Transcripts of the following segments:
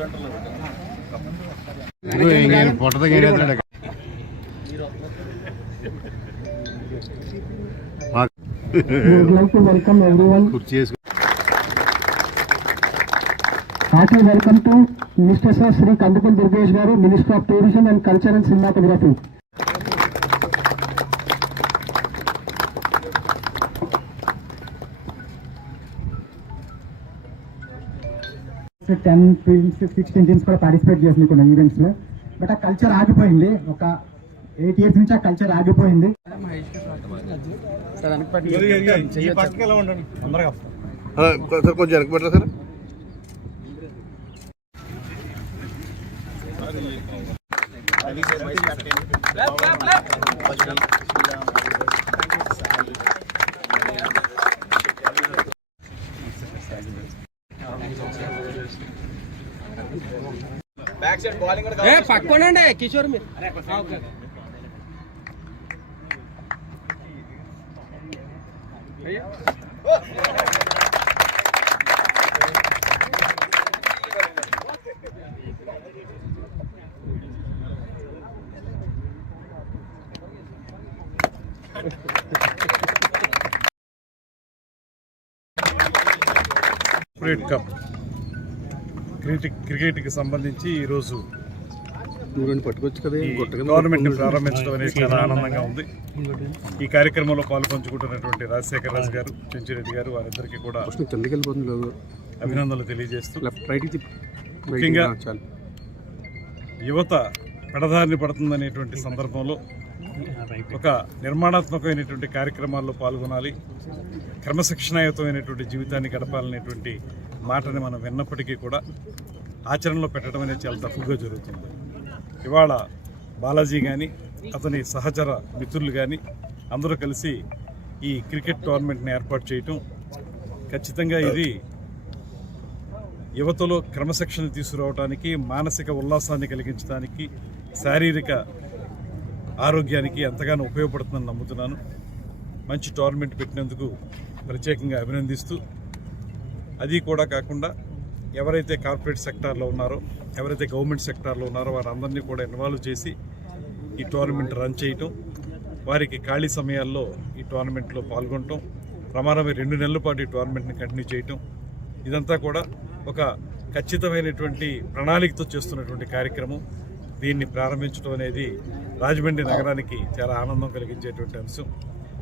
సెంటర్లో పెట్టాను పొట్ట దగ్గర We would like to welcome everyone. కుర్చీ వేసుకుని Hearty welcome to Mr. Sir Sri ten films sixteen teams కూడా పార్టిసిపేట్ చేసింది కొన్ని ఈవెంట్స్లో బట్ ఆ కల్చర్ ఆగిపోయింది. ఒక ఎయిట్ ఇయర్స్ నుంచి ఆ కల్చర్ ఆగిపోయింది. సార్ కొంచెం పక్కోనండి కిషోర్ మీరు. కార్పొరేట్ కప్ క్రికెట్ క్రికెట్కి సంబంధించి ఈరోజు పట్టుకోవచ్చు కదా ఈ టోర్నమెంట్ ప్రారంభించడం అనేది చాలా ఆనందంగా ఉంది. ఈ కార్యక్రమంలో పాల్పంచుకుంటున్నటువంటి రాజశేఖర్ రాజు గారు చెంచిరెడ్డి గారు వారిద్దరికీ కూడా అభినందనలు తెలియజేస్తూ ముఖ్యంగా యువత పెడదారిని పడుతుందనేటువంటి సందర్భంలో ఒక నిర్మాణాత్మకమైనటువంటి కార్యక్రమాల్లో పాల్గొనాలి క్రమశిక్షణాయుతమైనటువంటి జీవితాన్ని గడపాలనేటువంటి మాటని మనం విన్నప్పటికీ కూడా ఆచరణలో పెట్టడం అనేది చాలా తక్కువగా జరుగుతుంది. ఇవాళ బాలాజీ కానీ అతని సహచర మిత్రులు కానీ అందరూ కలిసి ఈ క్రికెట్ టోర్నమెంట్ని ఏర్పాటు చేయటం ఖచ్చితంగా ఇది యువతలో క్రమశిక్షణ తీసుకురావడానికి మానసిక ఉల్లాసాన్ని కలిగించడానికి శారీరక ఆరోగ్యానికి ఎంతగానో ఉపయోగపడుతుందని నమ్ముతున్నాను. మంచి టోర్నమెంట్ పెట్టినందుకు ప్రత్యేకంగా అభినందిస్తూ అది కూడా కాకుండా ఎవరైతే కార్పొరేట్ సెక్టార్లో ఉన్నారో ఎవరైతే గవర్నమెంట్ సెక్టార్లో ఉన్నారో వారందరినీ కూడా ఇన్వాల్వ్ చేసి ఈ టోర్నమెంట్ రన్ చేయటం వారికి ఖాళీ సమయాల్లో ఈ టోర్నమెంట్లో పాల్గొనటం ప్రమాణమే రెండు నెలల పాటు ఈ టోర్నమెంట్ని కంటిన్యూ చేయటం ఇదంతా కూడా ఒక ఖచ్చితమైనటువంటి ప్రణాళికతో చేస్తున్నటువంటి కార్యక్రమం. దీన్ని ప్రారంభించడం అనేది రాజమండ్రి నగరానికి చాలా ఆనందం కలిగించేటువంటి అంశం.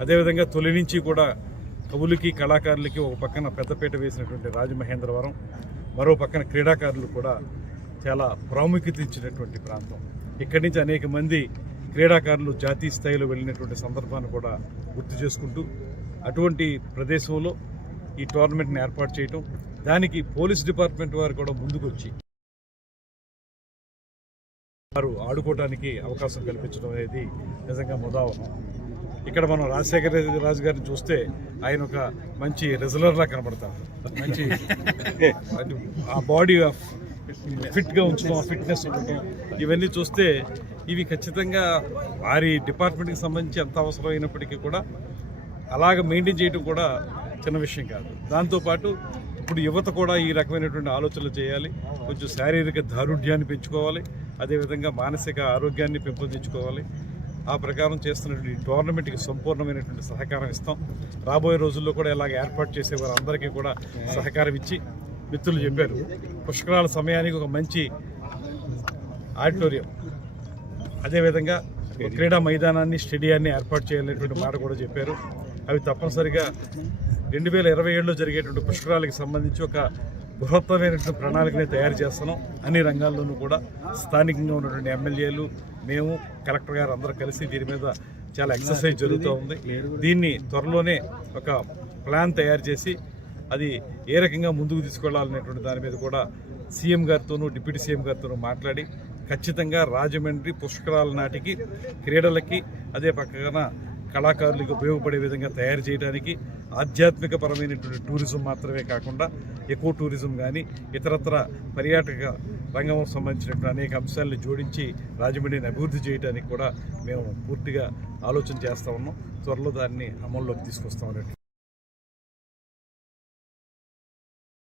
అదేవిధంగా తొలి నుంచి కూడా కవులకి కళాకారులకి ఒక పక్కన పెద్దపీట వేసినటువంటి రాజమహేంద్రవరం మరో పక్కన క్రీడాకారులు కూడా చాలా ప్రాముఖ్యత ఇచ్చినటువంటి ప్రాంతం. ఇక్కడి నుంచి అనేక మంది క్రీడాకారులు జాతీయ స్థాయిలో వెళ్ళినటువంటి సందర్భాన్ని కూడా గుర్తు చేసుకుంటూ అటువంటి ప్రదేశంలో ఈ టోర్నమెంట్ని ఏర్పాటు చేయటం దానికి పోలీస్ డిపార్ట్మెంట్ వారు కూడా ముందుకొచ్చి వారు ఆడుకోవడానికి అవకాశం కల్పించడం అనేది నిజంగా ముదావహం. ఇక్కడ మనం రాజశేఖర రెడ్డి రాజు గారిని చూస్తే ఆయన ఒక మంచి రెజలర్లా కనబడతారు. మంచి ఆ బాడీ ఫిట్గా ఉంచడం ఆ ఫిట్నెస్ ఉండటం ఇవన్నీ చూస్తే ఇవి ఖచ్చితంగా వారి డిపార్ట్మెంట్కి సంబంధించి ఎంత అవసరమైనప్పటికీ కూడా అలాగ మెయింటైన్ చేయడం కూడా చిన్న విషయం కాదు. దాంతోపాటు ఇప్పుడు యువత కూడా ఈ రకమైనటువంటి ఆలోచనలు చేయాలి. కొంచెం శారీరక దారుఢ్యాన్ని పెంచుకోవాలి. అదేవిధంగా మానసిక ఆరోగ్యాన్ని పెంపొందించుకోవాలి. ఆ ప్రకారం చేస్తున్నటువంటి టోర్నమెంట్కి సంపూర్ణమైనటువంటి సహకారం ఇస్తాం. రాబోయే రోజుల్లో కూడా ఇలాగ ఏర్పాటు చేసే వారందరికీ కూడా సహకారం ఇచ్చి మిత్రులు చెప్పారు. పుష్కరాల సమయానికి ఒక మంచి ఆడిటోరియం. అదేవిధంగా క్రీడా మైదానాన్ని స్టేడియాన్ని ఏర్పాటు చేయాలనేటువంటి మాట కూడా చెప్పారు. అవి తప్పనిసరిగా రెండు వేల ఇరవై ఏడులో జరిగేటువంటి పుష్కరాలకు సంబంధించి ఒక బృహత్తమైనటువంటి ప్రణాళికని తయారు చేస్తున్నాం. అన్ని రంగాల్లోనూ కూడా స్థానికంగా ఉన్నటువంటి ఎమ్మెల్యేలు మేము కలెక్టర్ గారు అందరూ కలిసి దీని మీద చాలా ఎక్సర్సైజ్ జరుగుతూ ఉంది. దీన్ని త్వరలోనే ఒక ప్లాన్ తయారు చేసి అది ఏ రకంగా ముందుకు తీసుకెళ్ళాలనేటువంటి దాని మీద కూడా సీఎం గారితోనూ డిప్యూటీ సీఎం గారితోనూ మాట్లాడి ఖచ్చితంగా రాజమండ్రి పుష్కరాల నాటికి క్రీడలకి అదే పక్కన కళాకారులకు ఉపయోగపడే విధంగా తయారు చేయడానికి ఆధ్యాత్మిక పరమైనటువంటి టూరిజం మాత్రమే కాకుండా ఎకో టూరిజం కానీ ఇతరత్ర పర్యాటక రంగం సంబంధించినటువంటి అనేక అంశాలను జోడించి రాజమండ్రిని అభివృద్ధి చేయడానికి కూడా మేము పూర్తిగా ఆలోచన చేస్తూ ఉన్నాం. త్వరలో దాన్ని అమల్లోకి తీసుకొస్తామని